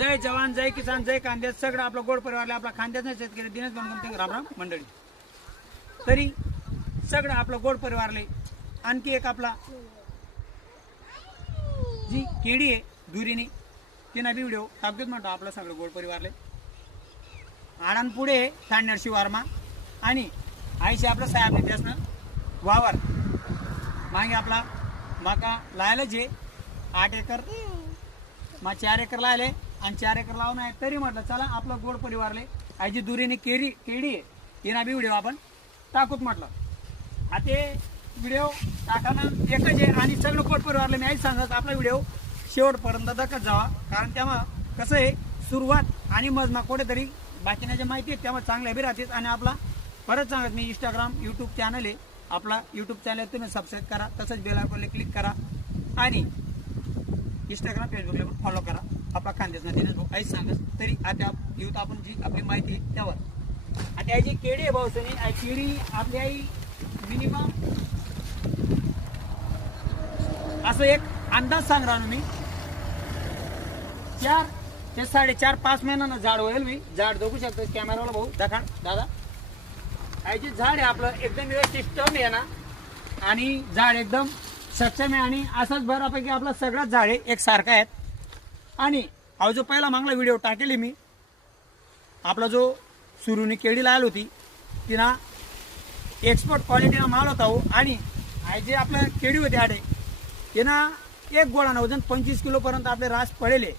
जय जवान जय किसान जय कांदे सगळं आपलं गोड परिवारला आपला खांद्याचा शेतकरी दिनेश बनगुमते रामराम मंडळी. तरी सगळं आपलं गोड परिवारले आणखी एक आपला जी केडी आहे दुरीनी तिना बी व्हिडिओ टाकत म्हणतो आपलं सगळं गोड परिवारले आडण पुढे थांडणार शिवारमा आणि आईशी आपलं साहेब त्यासनं वावर मागे आपला माका लायला जे 8 एकर मा 4 एकर लायले आणि 4 एकर लावून आहे. तरी म्हटलं चला आपलं गोड परिवारले आईची दुरीने केडी आहे तिना बी व्हिडिओ आपण टाकूत म्हटलं. आता व्हिडिओ टाकाना एकच आहे आणि सगळं गोड परिवारले मी आईच सांगत आपला व्हिडिओ शेवटपर्यंत दाखवत जावा. कारण तेव्हा कसं आहे सुरुवात आणि मजमा कुठेतरी बाकीच्या ज्या माहिती आहेत तेव्हा चांगल्या बी राहतात. आणि आपला परत सांगत मी इंस्टाग्राम यूट्यूब चॅनल आहे आपला यूट्यूब चॅनल तुम्ही सबस्क्राईब करा तसंच बेल आयकॉनला क्लिक करा आणि इंस्टाग्राम फेसबुकला पण फॉलो करा. आपला खांद्याचा दिनेश भाऊ आईच सांगत. तरी आता येऊत आपण जी आपली माहिती आहे त्यावर आता याची केडी आहे भाऊसनी केडी आपली आई मिनिमम असं एक अंदाज सांगणार मी 4 ते 4.5-5 महिन्यानं झाड होईल. मी झाड बघू शकतो कॅमेरावाला भाऊ दाखा दादा. याची झाड आहे आपलं एकदम व्यवस्थित स्टर्न आहे ना आणि झाड एकदम सक्षम आहे आणि असंच बऱ्यापैकी आपलं सगळंच झाड आहे एक सारखं आहेत. आणि हा जो पहिला मागला व्हिडिओ टाकेली मी आपला जो सुरुनी केडी लाल होती तिना एक्सपोर्ट क्वालिटीना माल होता हो. आणि जे आपलं केडी होते आडे त्यांना एक गोळानं वजन 25 किलोपर्यंत आपले रास पडेले.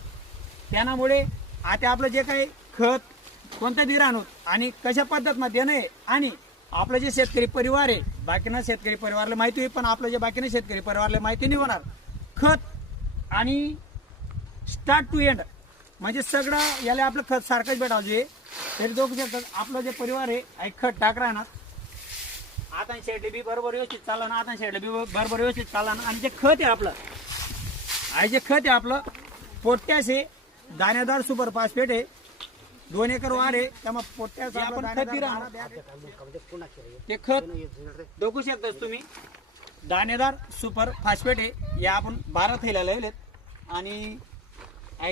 त्यामुळे आता आपलं जे काही खत कोणत्या बी राहणार आणि कशा पद्धतीमध्ये देणं आहे आणि आपलं जे शेतकरी परिवार आहे बाकीना शेतकरी परिवाराला माहिती होईल पण आपलं जे बाकीना शेतकरी परिवाराला माहिती नाही होणार. खत आणि स्टार्ट टू एंड म्हणजे सगळं याला आपलं खत सारखंच भेटावं. तरी दोघं शकतात आपलं जे परिवार आहे खत टाक राहणार आता शेडले बी बरोबर व्यवस्थित चालला ना आता शेडले बी बरोबर व्यवस्थित चालला ना. आणि जे खत आहे आपलं जे खत आहे आपलं पोट्यास आहे दाणेदार सुपर फॉस्फेट आहे 2 एकर वार आहे त्यामुळे पोट्यास आपण खत ते खत बघू शकता तुम्ही दाणेदार सुपर फॉस्फेट आहे या आपण 12 थैल्या लावलेत आणि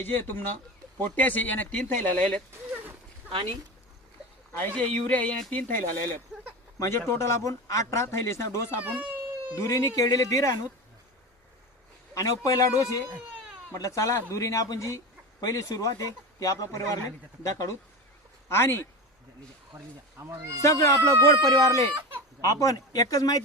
जे तुम्हाला पोट्यास आहे याने 3 थैल्या लावलेत आणि जे युरिया याने 3 थैल्या लावलेत म्हणजे टोटल आपण 18 थैलीसना डोस आपण दुरीने केलेले बी आणू. आणि पहिला डोस आहे म्हटलं चला दुरीने आपण जी पहिली सुरुवात आहे ती आपला परिवारले दाखवू आणि सगळं आपलं गोड परिवारले आपण एकच माहिती